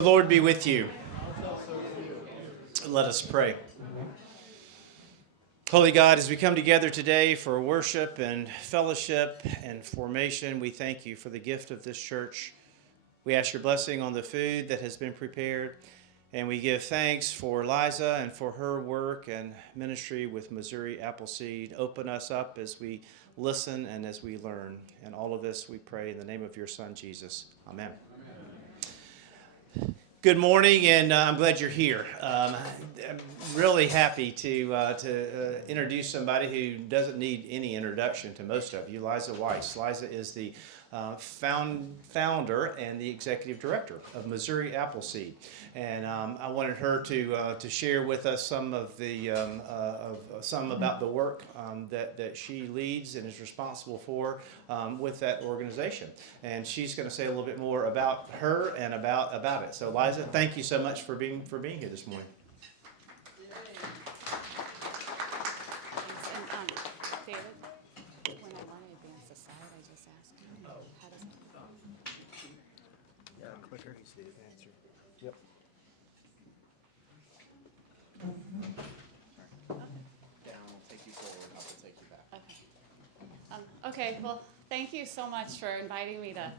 The Lord be with you. Let us pray. Holy God, as we come together today for worship and fellowship and formation, we thank you for the gift of this church. We ask your blessing on the food that has been prepared, and we give thanks for Liza and for her work and ministry with Missouri Appleseed. Open us up as we listen and as we learn. And all of this we pray in the name of your Son, Jesus. Amen. Good morning, and I'm glad you're here. I'm really happy to introduce somebody who doesn't need any introduction to most of you, Liza Weiss. Liza is the founder and the executive director of Missouri Appleseed, and I wanted her to share with us some of the some about the work that she leads and is responsible for with that organization. And she's going to say a little bit more about her and about it. So, Liza, thank you so much for being here this morning. David, when I want to advance the slide, I just ask him. How does it? Yeah, clicker. Yep. Down will take you forward, up will take you back. Okay. Okay, well, thank you so much for inviting me to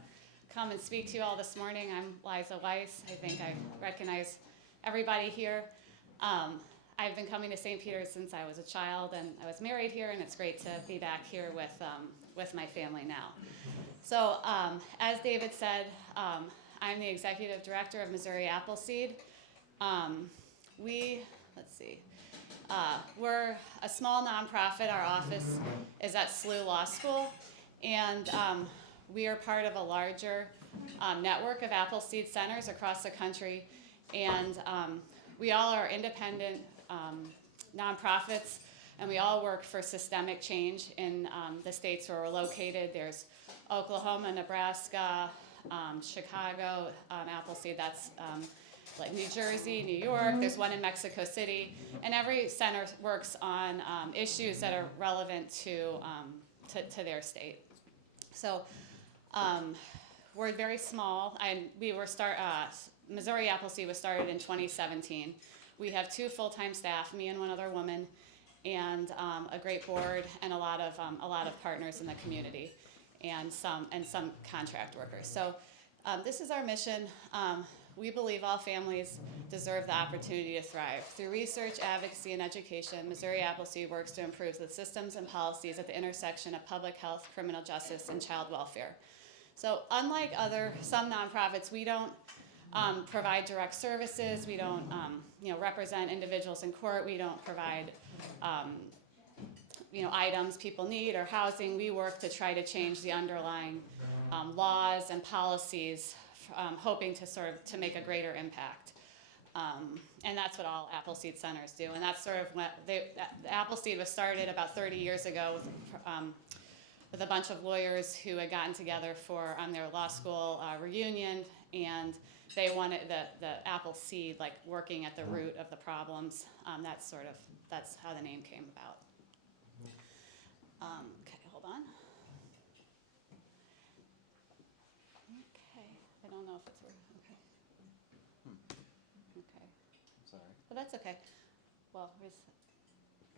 come and speak to you all this morning. I'm Liza Weiss. I think I recognize everybody here. I've been coming to St. Peter's since I was a child, and I was married here, and it's great to be back here with my family now. So, as David said, I'm the executive director of Missouri Appleseed. We're a small nonprofit. Our office is at SLU Law School, and we are part of a larger network of Appleseed centers across the country, and we all are independent nonprofits, and we all work for systemic change in the states where we're located. There's Oklahoma, Nebraska, Chicago, Appleseed, that's like New Jersey, New York. There's one in Mexico City, and every center works on issues that are relevant to their state. So we're very small, and Missouri Appleseed was started in 2017. We have 2 full-time staff, me and one other woman, and a great board, and a lot of partners in the community, and some contract workers. So this is our mission. We believe all families deserve the opportunity to thrive. Through research, advocacy, and education, Missouri Appleseed works to improve the systems and policies at the intersection of public health, criminal justice, and child welfare. So unlike some nonprofits, we don't provide direct services. We don't represent individuals in court. We don't provide items people need or housing. We work to try to change the underlying laws and policies, hoping to make a greater impact. And that's what all Appleseed centers do. And that's sort of what Appleseed was started about 30 years ago with a bunch of lawyers who had gotten together for their law school reunion, and they wanted the Appleseed, like working at the root of the problems. That's how the name came about. Okay, hold on. Okay, I don't know if it's okay. Okay. Sorry. Well, that's okay. Well, here's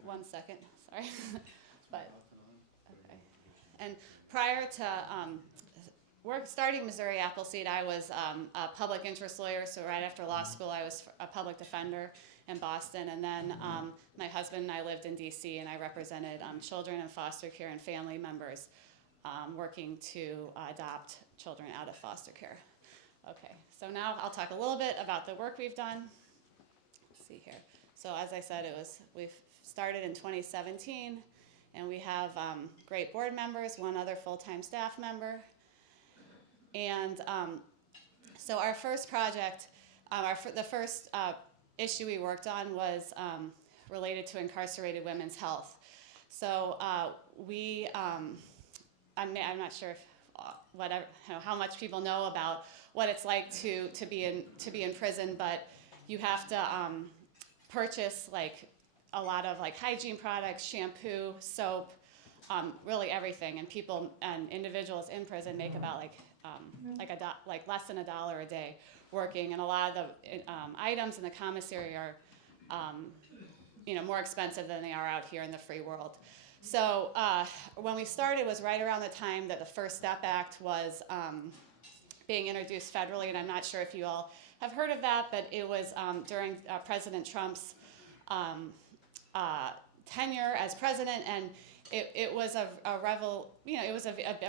1 second. Sorry, but okay. And prior to starting Missouri Appleseed, I was a public interest lawyer. So right after law school, I was a public defender in Boston, and then my husband and I lived in D.C., and I represented children in foster care and family members working to adopt children out of foster care. Okay, so now I'll talk a little bit about the work we've done. Let's see here. So as I said, we've started in 2017, and we have great board members, one other full-time staff member. And so our first project, the first issue we worked on was related to incarcerated women's health. So I'm not sure if how much people know about what it's like to be in prison, but you have to purchase like a lot of like hygiene products, shampoo, soap, really everything. And people and individuals in prison make about like like less than $1 a day working, and a lot of the items in the commissary are more expensive than they are out here in the free world. So when we started was right around the time that the First Step Act was being introduced federally, and I'm not sure if you all have heard of that, but it was during President Trump's tenure as president, and it was a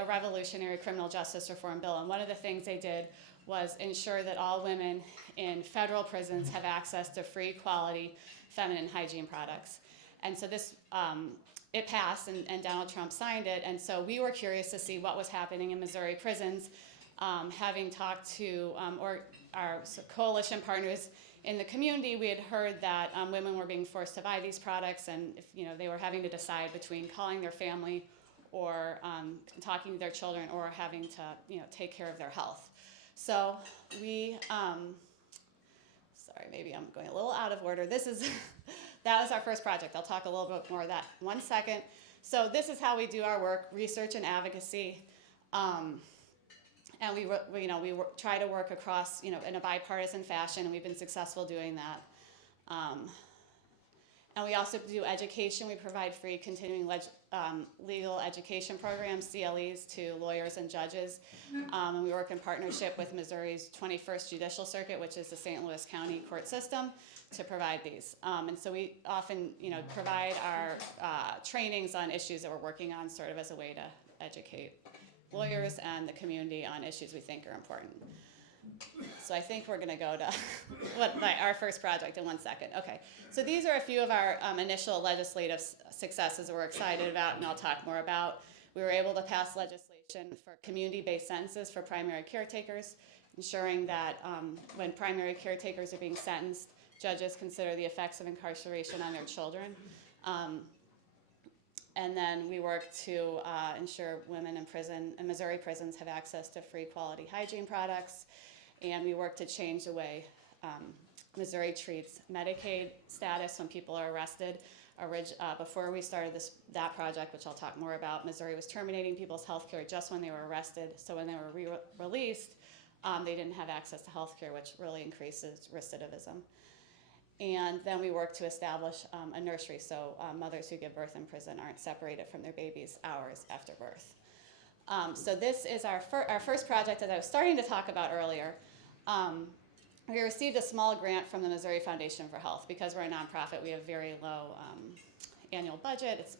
revolutionary criminal justice reform bill. And one of the things they did was ensure that all women in federal prisons have access to free, quality, feminine hygiene products. And so this it passed, and Donald Trump signed it. And so we were curious to see what was happening in Missouri prisons, having talked to our coalition partners in the community. We had heard that women were being forced to buy these products, and if, they were having to decide between calling their family or talking to their children or having to take care of their health. So we, sorry, maybe I'm going a little out of order. That was our first project. I'll talk a little bit more of that in 1 second. So this is how we do our work: research and advocacy. And we try to work across, in a bipartisan fashion, and we've been successful doing that. And we also do education. We provide free continuing legal education programs, CLEs, to lawyers and judges. And we work in partnership with Missouri's 21st Judicial Circuit, which is the St. Louis County court system, to provide these. And so we often, provide our trainings on issues that we're working on, sort of as a way to educate lawyers and the community on issues we think are important. So I think we're going to go to our first project in 1 second. Okay, so these are a few of our initial legislative successes that we're excited about, and I'll talk more about. We were able to pass legislation for community-based sentences for primary caretakers, ensuring that when primary caretakers are being sentenced, judges consider the effects of incarceration on their children. And then we work to ensure women in prison, in Missouri prisons, have access to free, quality hygiene products. And we work to change the way Missouri treats Medicaid status when people are arrested. Before we started that project, which I'll talk more about, Missouri was terminating people's health care just when they were arrested. So when they were released, they didn't have access to health care, which really increases recidivism. And then we work to establish a nursery, so mothers who give birth in prison aren't separated from their babies hours after birth. So this is our first project that I was starting to talk about earlier. We received a small grant from the Missouri Foundation for Health. Because we're a nonprofit, we have very low annual budget. It's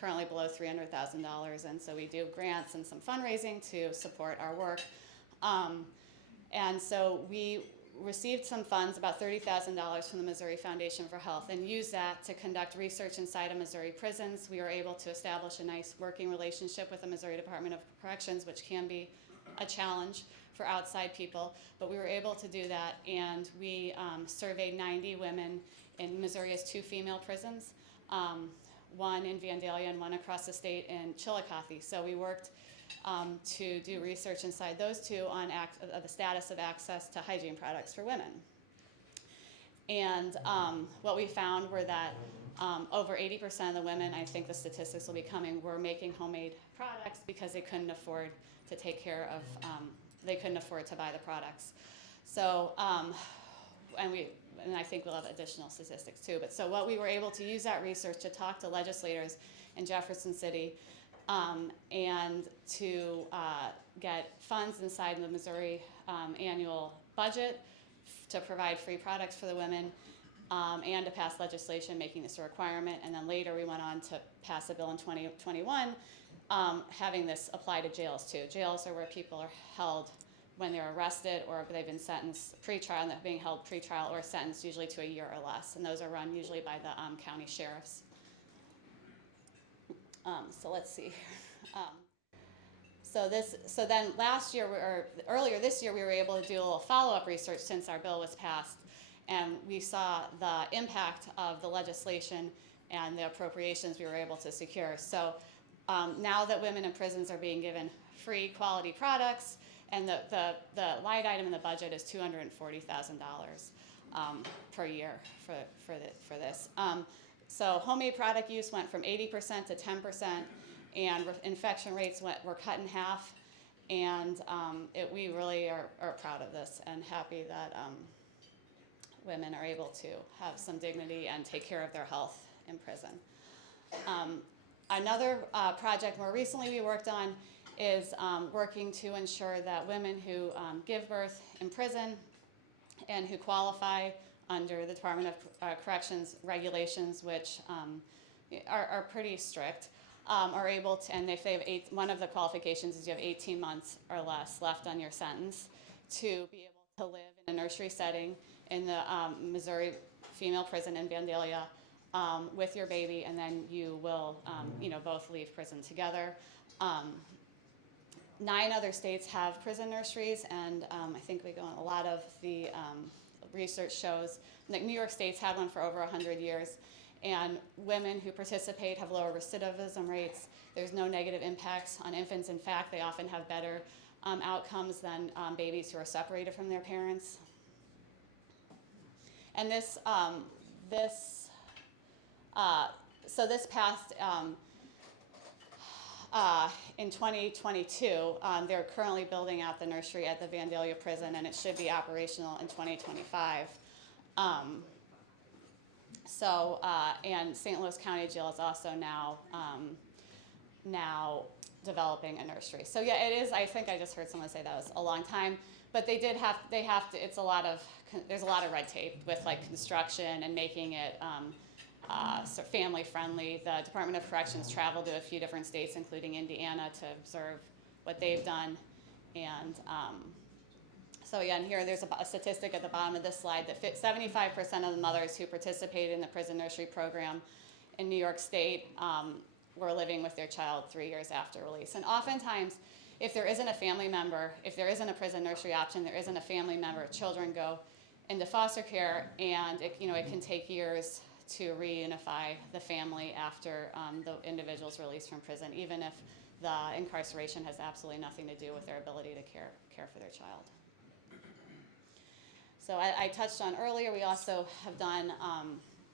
currently below $300,000, and so we do grants and some fundraising to support our work. And so we received some funds, about $30,000 from the Missouri Foundation for Health, and used that to conduct research inside of Missouri prisons. We were able to establish a nice working relationship with the Missouri Department of Corrections, which can be a challenge for outside people, but we were able to do that, and we surveyed 90 women in Missouri's 2 female prisons, one in Vandalia and one across the state in Chillicothe. So we worked to do research inside those 2 on the status of access to hygiene products for women. And what we found were that over 80% of the women, I think the statistics will be coming, were making homemade products because they couldn't afford to take care of, they couldn't afford to buy the products. So, and I think we'll have additional statistics too. But so what we were able to use that research to talk to legislators in Jefferson City and to get funds inside the Missouri annual budget to provide free products for the women, and to pass legislation making this a requirement. And then later we went on to pass a bill in 2021 having this apply to jails too. Jails are where people are held when they're arrested or they've been sentenced pre-trial, and they're being held pre-trial or sentenced usually to a year or less. And those are run usually by the county sheriffs. So let's see. So then last year, or earlier this year, we were able to do a little follow-up research since our bill was passed, and we saw the impact of the legislation and the appropriations we were able to secure. So now that women in prisons are being given free quality products, and the line item in the budget is $240,000 per year for this. So homemade product use went from 80% to 10%, and infection rates were cut in half, And we really are proud of this and happy that women are able to have some dignity and take care of their health in prison. Another project more recently we worked on is working to ensure that women who give birth in prison and who qualify under the Department of Corrections regulations, which are pretty strict, are able to, and if they have one of the qualifications is you have 18 months or less left on your sentence, to be able to live in a nursery setting in the Missouri female prison in Vandalia with your baby, and then you will, both leave prison together. 9 other states have prison nurseries, and I think we go on a lot of the research shows that New York State's had one for over 100 years, and women who participate have lower recidivism rates. There's no negative impacts on infants. In fact, they often have better outcomes than babies who are separated from their parents. And this past in 2022, they're currently building out the nursery at the Vandalia prison, and it should be operational in 2025. And St. Louis County Jail is also now developing a nursery. So yeah, it is. I think I just heard someone say that was a long time, but they have to. There's a lot of red tape with like construction and making it family friendly. The Department of Corrections traveled to a few different states, including Indiana, to observe what they've done. And and here there's a statistic at the bottom of this slide that 75% of the mothers who participated in the prison nursery program in New York State were living with their child 3 years after release. And oftentimes, if there isn't a family member, if there isn't a prison nursery option, there isn't a family member, children go into foster care, and it can take years to reunify the family after the individual's released from prison, even if the incarceration has absolutely nothing to do with their ability to care for their child. So I touched on earlier, we also have done,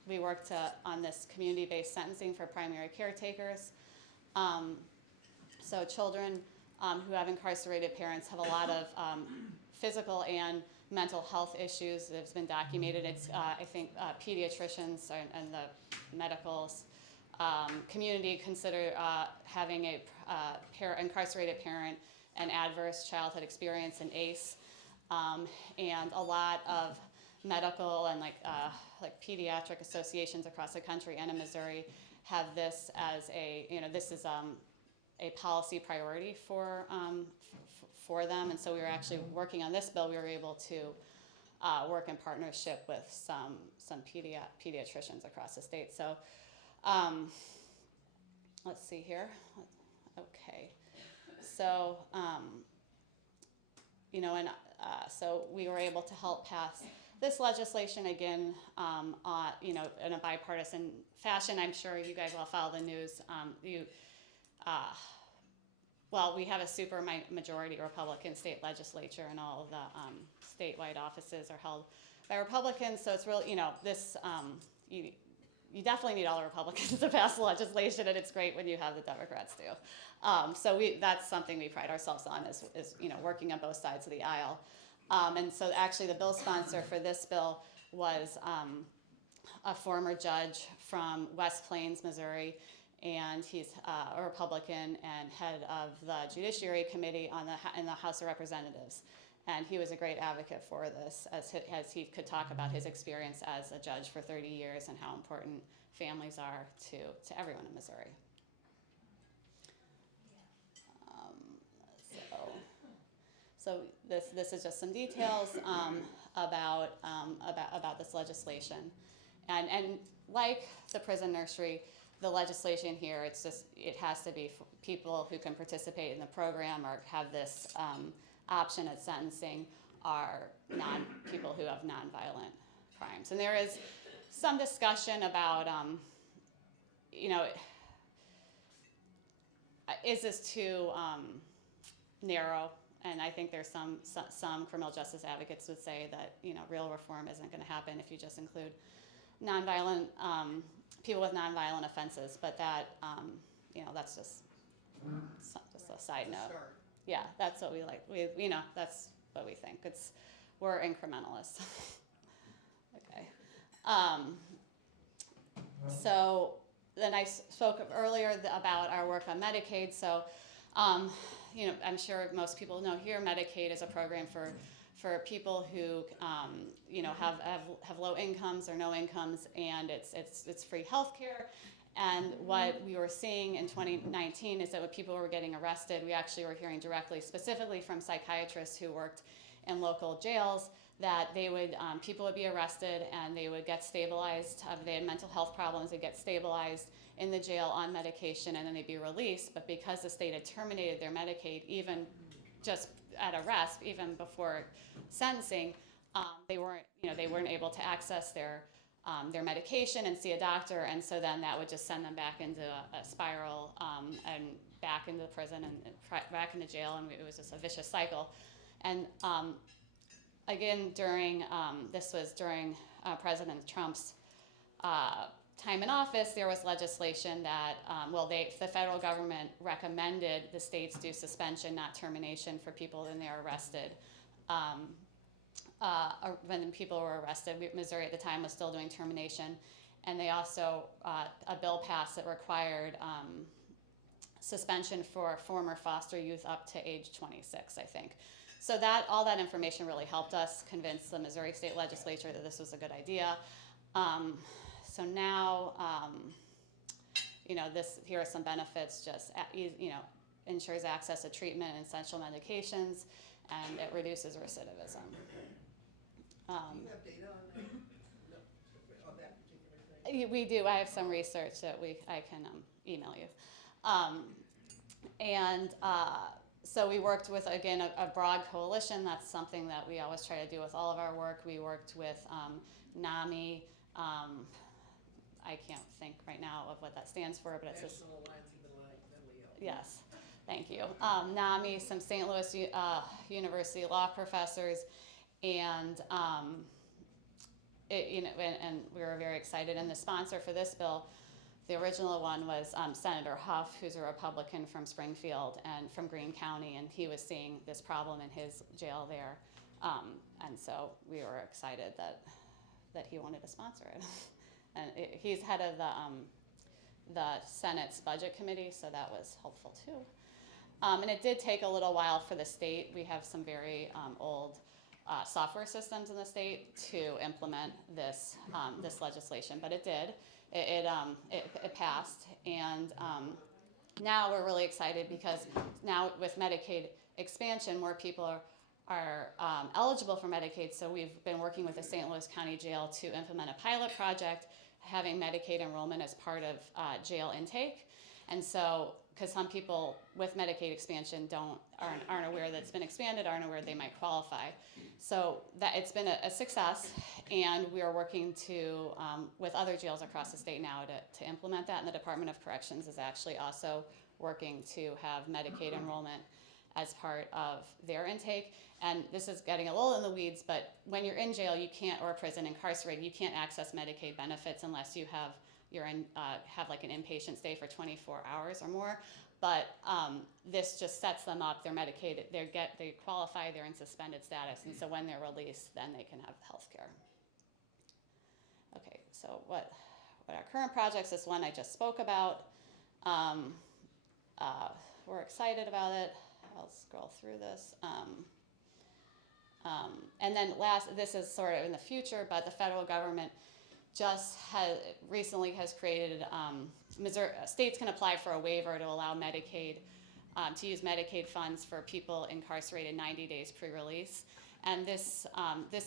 we worked on this community-based sentencing for primary caretakers. So children who have incarcerated parents have a lot of physical and mental health issues that have been documented. It's, I think, pediatricians and the medicals community consider having a incarcerated parent an adverse childhood experience, an ACE, and a lot of medical and like pediatric associations across the country and in Missouri have this as this is a policy priority for them, and so we were actually working on this bill. We were able to work in partnership with some pediatricians across the state. So let's see here. Okay, so so we were able to help pass this legislation again, in a bipartisan fashion. I'm sure you guys all follow the news. We have a super majority Republican state legislature, and all of the statewide offices are held by Republicans. So it's really, you definitely need all the Republicans to pass the legislation, and it's great when you have the Democrats do. So that's something we pride ourselves on is working on both sides of the aisle. And so actually the bill sponsor for this bill was a former judge from West Plains, Missouri, and he's a Republican and head of the Judiciary Committee in the House of Representatives. And he was a great advocate for this, as he could talk about his experience as a judge for 30 years and how important families are to everyone in Missouri. So this is just some details about this legislation, and like the prison nursery, the legislation here, it has to be for people who can participate in the program or have this option at sentencing are people who have nonviolent crimes. And there is some discussion about, is this too narrow? And I think there's some criminal justice advocates would say that real reform isn't going to happen if you just include nonviolent people with nonviolent offenses. But that that's just a side note. Yeah, that's what we like. That's what we think. We're incrementalists. Okay. So then I spoke earlier about our work on Medicaid. So, I'm sure most people know here, Medicaid is a program for people who, have low incomes or no incomes, and it's free health care. And what we were seeing in 2019 is that when people were getting arrested, we actually were hearing directly, specifically from psychiatrists who worked in local jails, that people would be arrested and they would get stabilized. If they had mental health problems, they'd get stabilized in the jail on medication, and then they'd be released. But because the state had terminated their Medicaid, even just at arrest, even before sentencing, they weren't able to access their medication and see a doctor, and so then that would just send them back into a spiral, and back into prison and back into jail, and it was just a vicious cycle. And again, this was during President Trump's time in office, there was legislation that, the federal government recommended the states do suspension, not termination, for people when they're arrested. When people were arrested, Missouri at the time was still doing termination, and they also, a bill passed that required suspension for former foster youth up to age 26, I think. So all that information really helped us convince the Missouri State Legislature that this was a good idea. So now, here are some benefits. Just ensures access to treatment and essential medications, and it reduces recidivism. Do you have data on that particular thing? We do. I have some research that I can email you. So we worked with, again, a broad coalition. That's something that we always try to do with all of our work. We worked with NAMI. I can't think right now of what that stands for, but it's National Alliance Even Mentally Ill. Yes, thank you. NAMI, some St. Louis University law professors, and and we were very excited. And the sponsor for this bill, the original one, was Senator Huff, who's a Republican from Springfield and from Greene County, and he was seeing this problem in his jail there, and so we were excited that he wanted to sponsor it. And he's head of the Senate's Budget Committee, so that was helpful too. And it did take a little while for the state. We have some very old software systems in the state to implement this legislation, but it did. It passed, and now we're really excited because now with Medicaid expansion, more people are eligible for Medicaid. So we've been working with the St. Louis County Jail to implement a pilot project having Medicaid enrollment as part of jail intake. And so, because some people with Medicaid expansion aren't aware that it's been expanded, aren't aware they might qualify. So that it's been a success, and we are working to with other jails across the state now to implement that. And the Department of Corrections is actually also working to have Medicaid enrollment as part of their intake. And this is getting a little in the weeds, but when you're in jail, you can't, or prison, incarcerated, you can't access Medicaid benefits unless you have like an inpatient stay for 24 hours or more. But this just sets them up. They're Medicaid. They qualify. They're in suspended status, and so when they're released, then they can have health care. Okay, so what our current projects? This one I just spoke about. We're excited about it. I'll scroll through this. And then this is sort of in the future, but the federal government just recently has created, Missouri states can apply for a waiver to allow Medicaid, to use Medicaid funds for people incarcerated 90 days pre-release. And this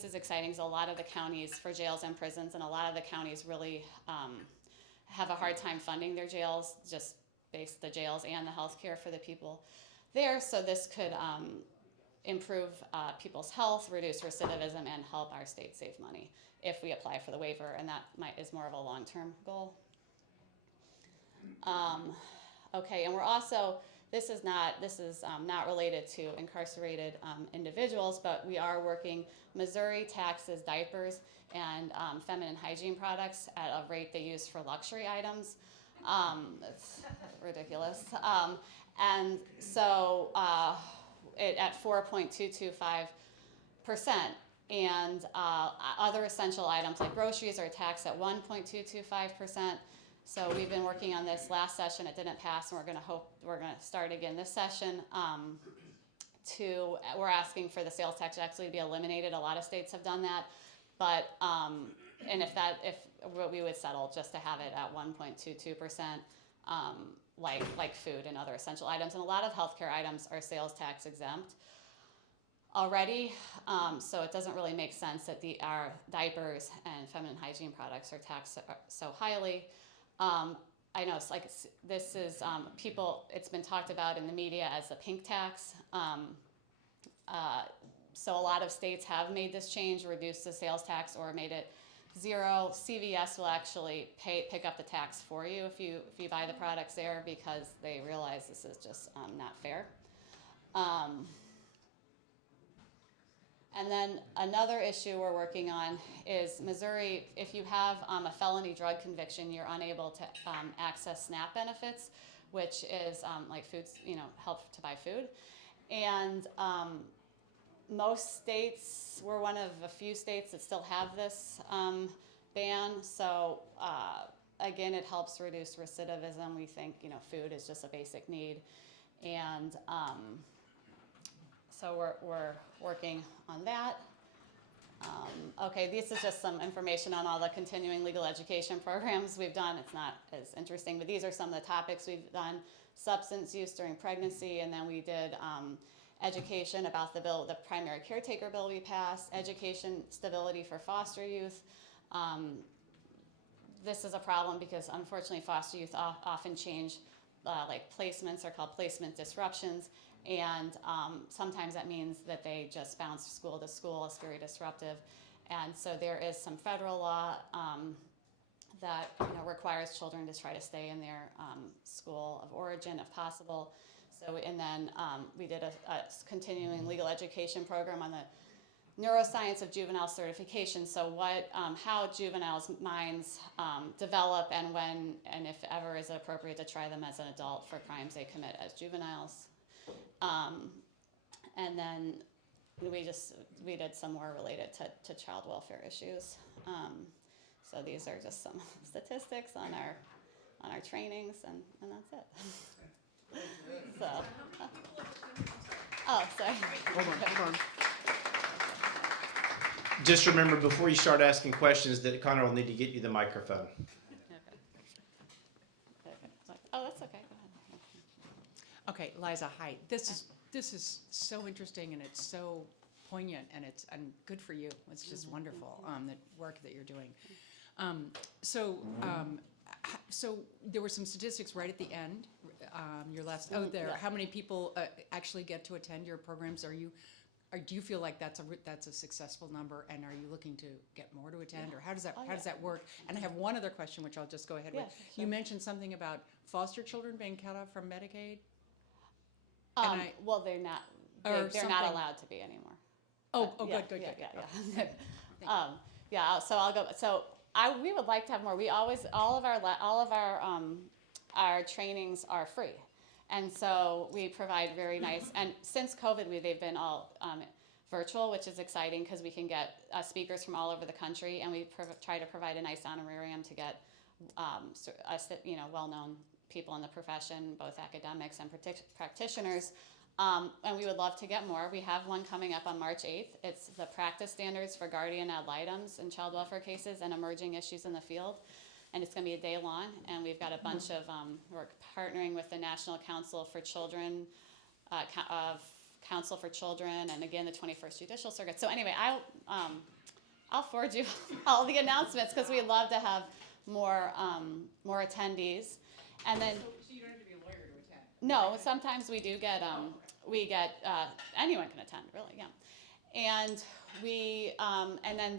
is exciting because a lot of the counties, for jails and prisons, and a lot of the counties really have a hard time funding their jails, just the jails and the health care for the people there. So this could improve people's health, reduce recidivism, and help our state save money if we apply for the waiver, and that is more of a long-term goal. Okay, and we're also, this is not related to incarcerated individuals, but we are working. Missouri taxes diapers and feminine hygiene products at a rate they use for luxury items. It's ridiculous. And so it at 4.225%. And other essential items like groceries are taxed at 1.225%. So we've been working on this last session. It didn't pass, and we're going to start again this session. We're asking for the sales tax to actually be eliminated. A lot of states have done that, but and if we would settle just to have it at 1.22%, like food and other essential items, and a lot of healthcare items are sales tax exempt already, so it doesn't really make sense that our diapers and feminine hygiene products are taxed so highly. I know this is it's been talked about in the media as the pink tax. So a lot of states have made this change, reduced the sales tax or made it zero. CVS will actually pick up the tax for you if you buy the products there, because they realize this is just not fair. And then another issue we're working on is Missouri. If you have a felony drug conviction, you're unable to access SNAP benefits, which is like foods, help to buy food. And most states, we're one of a few states that still have this ban. So again, it helps reduce recidivism. We think food is just a basic need, and so we're working on that. Okay, this is just some information on all the continuing legal education programs we've done. It's not as interesting, but these are some of the topics we've done. Substance use during pregnancy, and then we did education about the primary caretaker bill we passed, education stability for foster youth. This is a problem because unfortunately foster youth often change, like placements are called placement disruptions, and sometimes that means that they just bounce school to school. It's very disruptive. And so there is some federal law that requires children to try to stay in their school of origin if possible. So, and then we did a continuing legal education program on the neuroscience of juvenile certification. So how juveniles' minds develop, and when and if ever is appropriate to try them as an adult for crimes they commit as juveniles. And then we did some more related to child welfare issues. So these are just some statistics on our trainings, and that's it. So, sorry. Hold on. Just remember before you start asking questions that Connor will need to get you the microphone. Okay. Oh, that's okay. Go ahead. Okay, Liza, hi. This is so interesting, and it's so poignant, and good for you. It's just wonderful, the work that you're doing. So there were some statistics right at the end. Your last Yeah. How many people actually get to attend your programs? Do you feel like that's a successful number, and are you looking to get more to attend, or how does that work? And I have one other question, which I'll just go ahead with. Sure. You mentioned something about foster children being cut off from Medicaid. Well, they're not. Or They're not something. allowed to be anymore. Good. Yeah. So I'll go. So we would like to have more. We always all of our trainings are free, and so we provide very nice. And since COVID, they've been all virtual, which is exciting because we can get speakers from all over the country, and we try to provide a nice honorarium to get well-known people in the profession, both academics and practitioners. And we would love to get more. We have one coming up on March 8th. It's the practice standards for guardian ad litem's in child welfare cases and emerging issues in the field. And it's going to be a day long. And we've got a bunch of, we're partnering with the National Council for Children, Council for Children, and again, the 21st Judicial Circuit. So anyway, I'll forward you all the announcements because we'd love to have more attendees. And then, So you don't have to be a lawyer to attend. no, sometimes we do get anyone can attend, really, yeah. And and then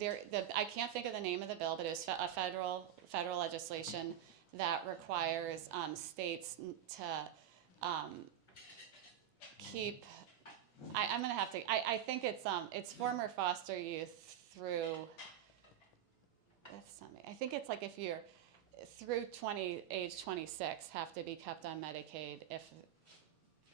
I can't think of the name of the bill, but it was a federal legislation that requires states to keep. I'm gonna have to. I think it's former foster youth through. I think it's like if you're through age 26 have to be kept on Medicaid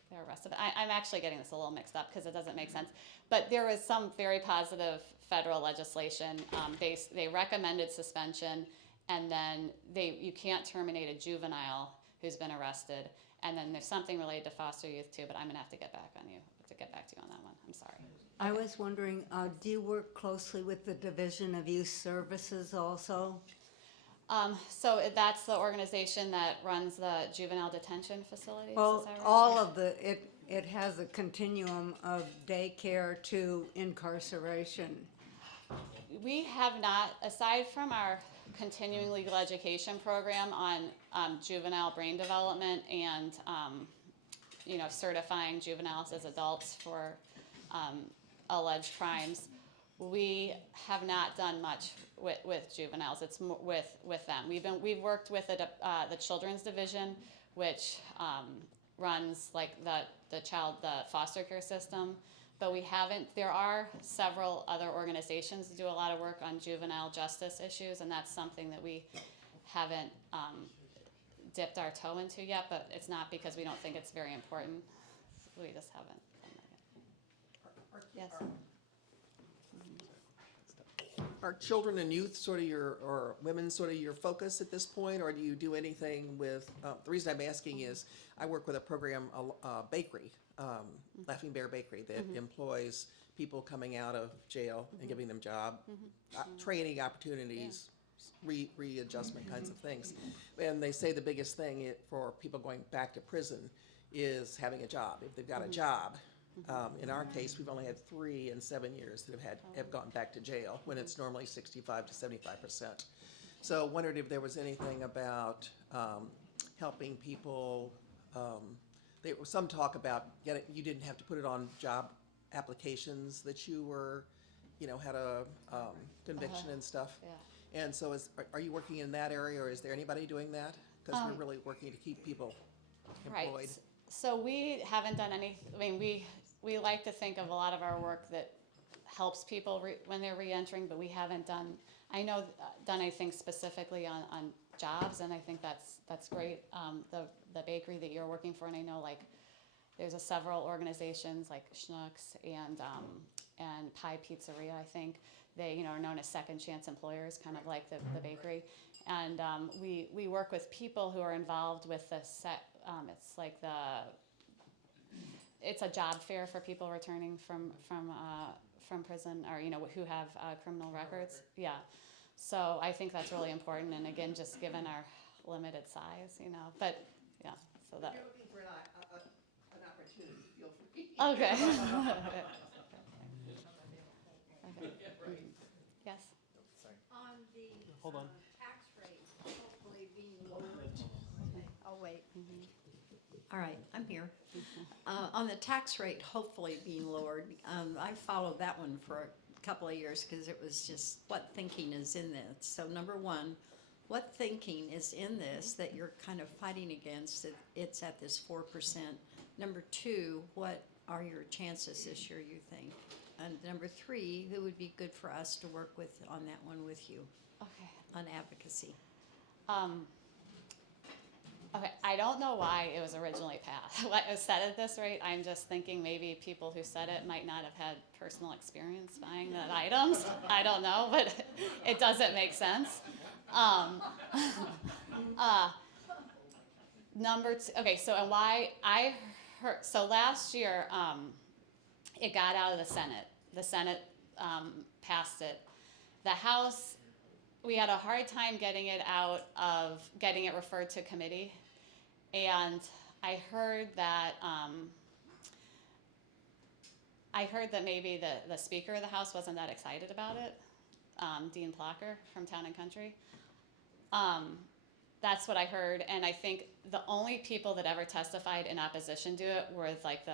they're arrested. I'm actually getting this a little mixed up because it doesn't make sense. But there was some very positive federal legislation. They recommended suspension, and then you can't terminate a juvenile who's been arrested. And then there's something related to foster youth too, but I'm gonna have to get back to you on that one. I'm sorry. I was wondering, do you work closely with the Division of Youth Services also? So that's the organization that runs the juvenile detention facilities. Is Well, that right? all of it has a continuum of daycare to incarceration. We have not, aside from our continuing legal education program on juvenile brain development and certifying juveniles as adults for alleged crimes, we have not done much with juveniles. It's with them. We've worked with the Children's Division, which runs like the foster care system, but we haven't. There are several other organizations that do a lot of work on juvenile justice issues, and that's something that we haven't dipped our toe into yet. But it's not because we don't think it's very important. We just haven't done that yet. Yes. Are children and youth sort of or women sort of your focus at this point, or do you do anything with, the reason I'm asking is, I work with a program, a bakery, Laughing Bear Bakery, that employs people coming out of jail and giving them job, training opportunities, readjustment kinds of things. And they say the biggest thing for people going back to prison is having a job. If they've got a job, in our case, we've only had 3 in 7 years that have gone back to jail, when it's normally 65 to 75%. So wondered if there was anything about helping people. There was some talk about you didn't have to put it on job applications that you were, had a conviction and stuff. Yeah. And so are you working in that area, or is there anybody doing that? Because we're really working to keep people employed. Right. So we haven't done any. I mean, we like to think of a lot of our work that helps people when they're reentering, but we haven't done. I know done anything specifically on jobs, and I think that's great. The bakery that you're working for, and I know like there's several organizations like Schnucks and Pie Pizzeria. I think they are known as second chance employers, kind of like the bakery, and we work with people who are involved with the it's like it's a job fair for people returning from prison, or who have criminal records. Yeah, so I think that's really important, and again, just given our limited size, but yeah, so that. If you're looking for an opportunity, feel free. Okay. Okay. Yes. On the Hold on. tax rate hopefully being lowered. I'll wait. All right, I'm here. On the tax rate hopefully being lowered, I followed that one for a couple of years because it was just what thinking is in this. So number one, what thinking is in this that you're kind of fighting against that it's at this 4%? Number two, what are your chances this year, you think? And number three, who would be good for us to work with on that one with you Okay. on advocacy? Okay, I don't know why it was originally passed. What was said at this rate, I'm just thinking maybe people who said it might not have had personal experience buying the items. I don't know, but it doesn't make sense. Number two, okay, so and why I heard, so last year, it got out of the Senate. The Senate passed it. The House, we had a hard time getting it getting it referred to committee. And I heard that maybe the Speaker of the House wasn't that excited about it, Dean Plocker from Town and Country. That's what I heard, and I think the only people that ever testified in opposition to it were like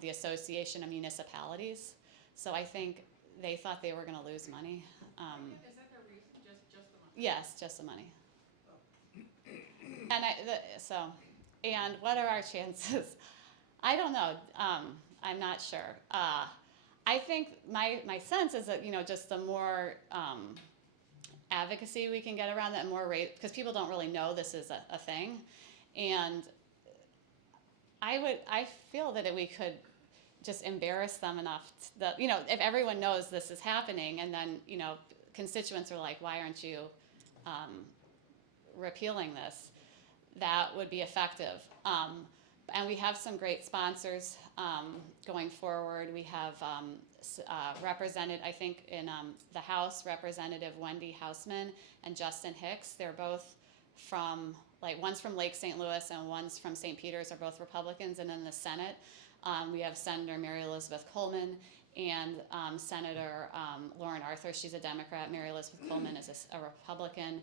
the Association of Municipalities. So I think they thought they were going to lose money. Is that the reason, just the money? Yes, just the money. And and what are our chances? I don't know. I'm not sure. I think my sense is that just the more advocacy we can get around that, more rate, because people don't really know this is a thing, and I feel that we could just embarrass them enough that, if everyone knows this is happening, and then, constituents are like, why aren't you repealing this? That would be effective. And we have some great sponsors going forward. We have represented, I think, in the House, Representative Wendy Hausman and Justin Hicks. They're both from, one's from Lake St. Louis and one's from St. Peter's, are both Republicans. And in the Senate, we have Senator Mary Elizabeth Coleman and Senator Lauren Arthur. She's a Democrat. Mary Elizabeth Coleman is a Republican.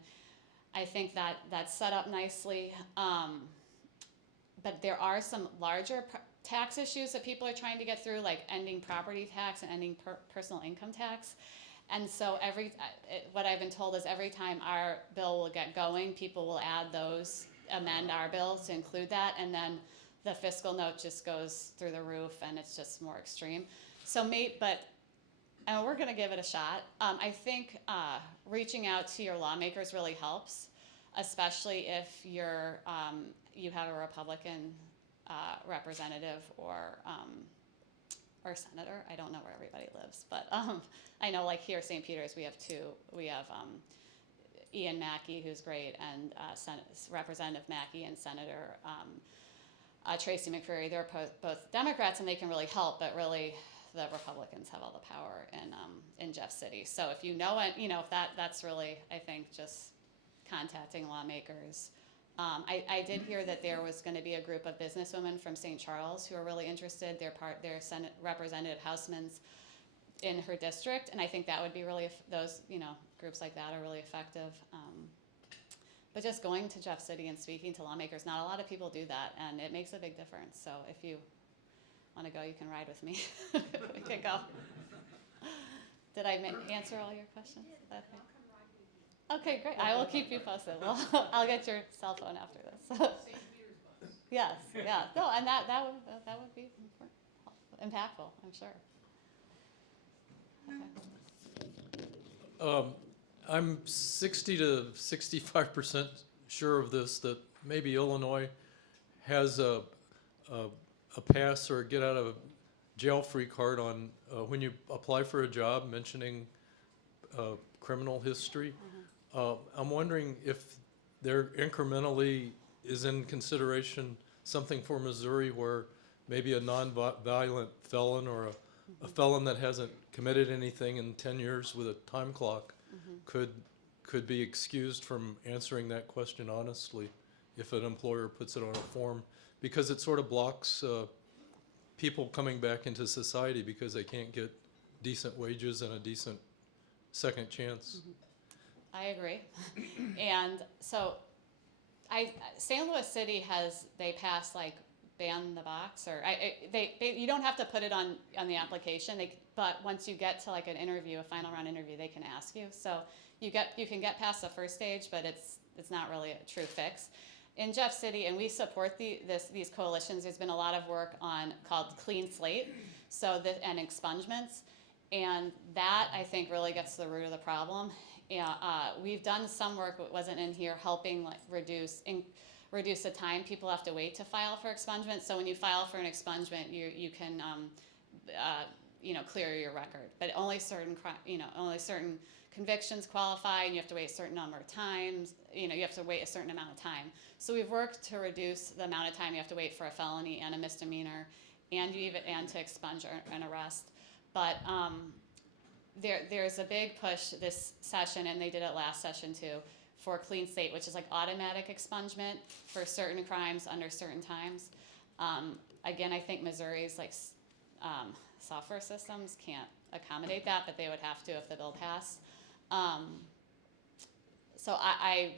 I think that's set up nicely. But there are some larger tax issues that people are trying to get through, like ending property tax and ending personal income tax. And so what I've been told is every time our bill will get going, people will amend our bill to include that, and then the fiscal note just goes through the roof, and it's just more extreme. So and we're going to give it a shot. I think reaching out to your lawmakers really helps, especially if you have a Republican representative or senator. I don't know where everybody lives, but I know, like here, St. Peter's, we have two. We have Ian Mackey, who's great, and Representative Mackey and Senator Tracy McCreary. They're both Democrats, and they can really help, but really the Republicans have all the power in Jeff City. So if you know it, that's really, I think, just contacting lawmakers. I did hear that there was going to be a group of businesswomen from St. Charles who are really interested. They're Senate Representative Hausman's in her district, and I think that would be really, those groups like that are really effective. But just going to Jeff City and speaking to lawmakers, not a lot of people do that, and it makes a big difference. So if you want to go, you can ride with me. We can go. Did I answer all your questions? Okay, great. I will keep you posted. Well, I'll get your cell phone after this. Yes, yeah. No, and that would be important, impactful, I'm sure. Okay. I'm 60 to 65% sure of this, that maybe Illinois has a pass or get out of jail free card on when you apply for a job mentioning criminal history. I'm wondering if there incrementally is in consideration something for Missouri where maybe a non-violent felon or a felon that hasn't committed anything in 10 years with a time clock could be excused from answering that question honestly if an employer puts it on a form, because it sort of blocks people coming back into society because they can't get decent wages and a decent second chance. I agree. And so St. Louis City they passed ban the box, or you don't have to put it on the application, but once you get to an interview, a final round interview, they can ask you. So you can get past the first stage, but it's not really a true fix. In Jeff City, and we support these coalitions, there's been a lot of work called Clean Slate, and expungements, and that I think really gets to the root of the problem. We've done some work, it wasn't in here, helping reduce the time people have to wait to file for expungement. So when you file for an expungement, you can clear your record, but only certain convictions qualify, and you have to wait a certain number of times. You have to wait a certain amount of time. So we've worked to reduce the amount of time you have to wait for a felony and a misdemeanor, and to expunge an arrest. But there's a big push this session, and they did it last session too, for Clean Slate, which is automatic expungement for certain crimes under certain times. Again, I think Missouri's software systems can't accommodate that, but they would have to if the bill passed. So I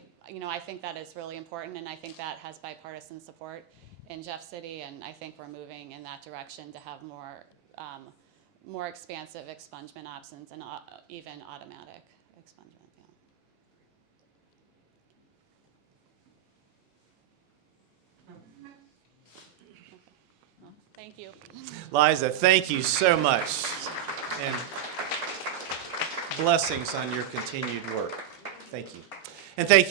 think that is really important, and I think that has bipartisan support in Jeff City, and I think we're moving in that direction to have more expansive expungement options and even automatic expungement. Yeah. Okay. Well, thank you. Liza, thank you so much. And blessings on your continued work. Thank you. And thank you.